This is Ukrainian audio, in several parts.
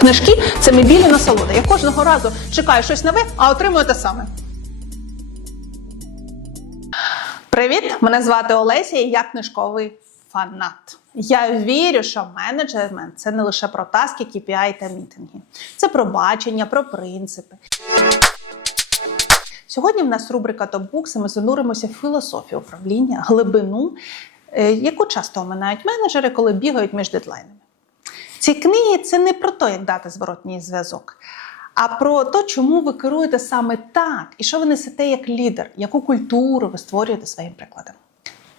Книжки це мій насолода. Я кожного разу чекаю щось нове, а отримую те саме. Привіт! Мене звати Олеся і я книжковий фанат. Я вірю, що менеджмент це не лише про таски, KPI та мітинги. Це про бачення, про принципи. Сьогодні в нас рубрика Топбукс, і ми зануримося в філософію управління, глибину, е, яку часто оминають менеджери, коли бігають між дедлайнами. Ці книги це не про те, як дати зворотній зв'язок, а про те, чому ви керуєте саме так, і що ви несете як лідер, яку культуру ви створюєте своїм прикладом.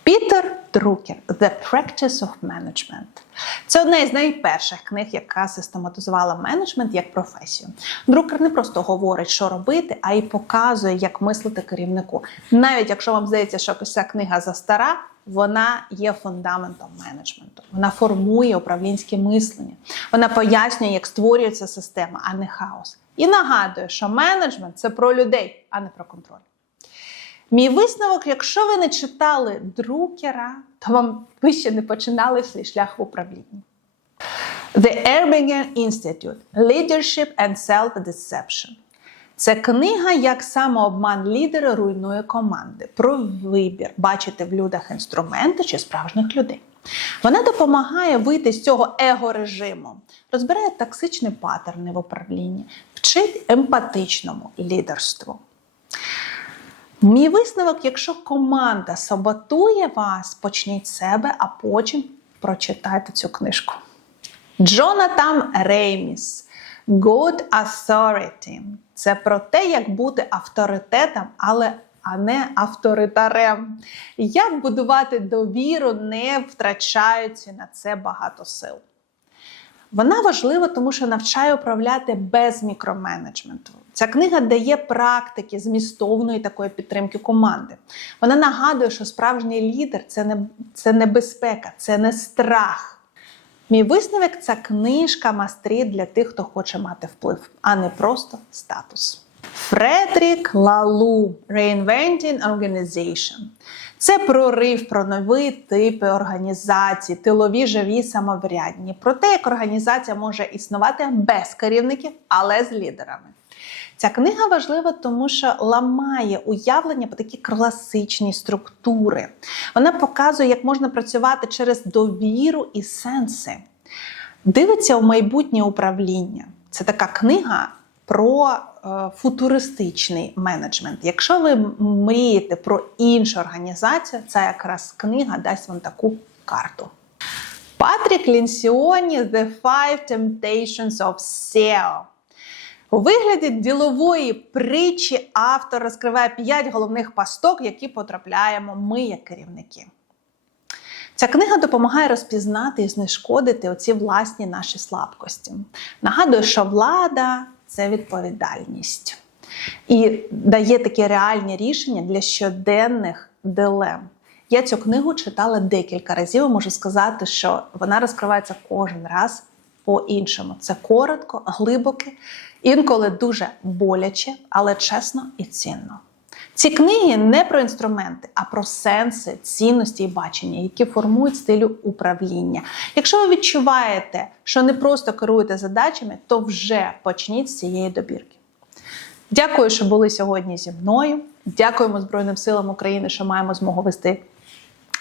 Пітер Друкер The Practice of Management. Це одна із найперших книг, яка систематизувала менеджмент як професію. Друкер не просто говорить, що робити, а й показує, як мислити керівнику. Навіть якщо вам здається, що ця книга застара, вона є фундаментом менеджменту. Вона формує управлінське мислення. Вона пояснює, як створюється система, а не хаос. І нагадує, що менеджмент це про людей, а не про контроль. Мій висновок, якщо ви не читали друкера, то вам ви ще не починали свій шлях в управлінні. The Erbinger Institute Leadership and Self-Deception. Це книга, як самообман лідера руйнує команди, про вибір, бачити в людях інструменти чи справжніх людей. Вона допомагає вийти з цього его-режиму, розбирає токсичні паттерни в управлінні, вчить емпатичному лідерству. Мій висновок, якщо команда саботує вас, почніть себе, а потім прочитайте цю книжку. Джонатан Рейміс Good Authority. Це про те, як бути авторитетом, але а не авторитарем. Як будувати довіру, не втрачаючи на це багато сил. Вона важлива, тому що навчає управляти без мікроменеджменту. Ця книга дає практики змістовної такої підтримки команди. Вона нагадує, що справжній лідер це не це небезпека, це не страх. Мій висновок це книжка мастрі для тих, хто хоче мати вплив, а не просто статус. Фредрік Лалу Reinventing Organization. Це прорив про нові типи організацій, тилові живі самоврядні, про те, як організація може існувати без керівників, але з лідерами. Ця книга важлива, тому що ламає уявлення про такі класичні структури. Вона показує, як можна працювати через довіру і сенси. Дивиться у майбутнє управління. Це така книга про е, футуристичний менеджмент. Якщо ви мрієте про іншу організацію, ця якраз книга дасть вам таку карту. Патрік Лінсіоні The Five Temptations of SEO. У вигляді ділової притчі автор розкриває п'ять головних пасток, які потрапляємо ми як керівники. Ця книга допомагає розпізнати і знешкодити оці власні наші слабкості. Нагадую, що влада це відповідальність і дає такі реальні рішення для щоденних дилем. Я цю книгу читала декілька разів. Можу сказати, що вона розкривається кожен раз по-іншому. Це коротко, глибоке, інколи дуже боляче, але чесно і цінно. Ці книги не про інструменти, а про сенси, цінності і бачення, які формують стилю управління. Якщо ви відчуваєте, що не просто керуєте задачами, то вже почніть з цієї добірки. Дякую, що були сьогодні зі мною. Дякуємо Збройним силам України, що маємо змогу вести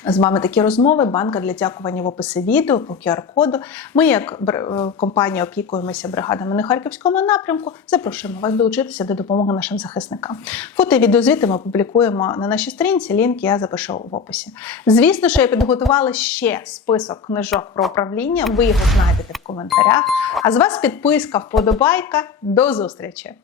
З вами такі розмови, банка для дякування в описі відео по QR-коду. Ми, як е, компанія, опікуємося бригадами на харківському напрямку. Запрошуємо вас долучитися до допомоги нашим захисникам. Фото і відеозвіти ми публікуємо на нашій сторінці. Лінк я запишу в описі. Звісно, що я підготувала ще список книжок про управління. Ви його знайдете в коментарях. А з вас підписка, вподобайка. До зустрічі!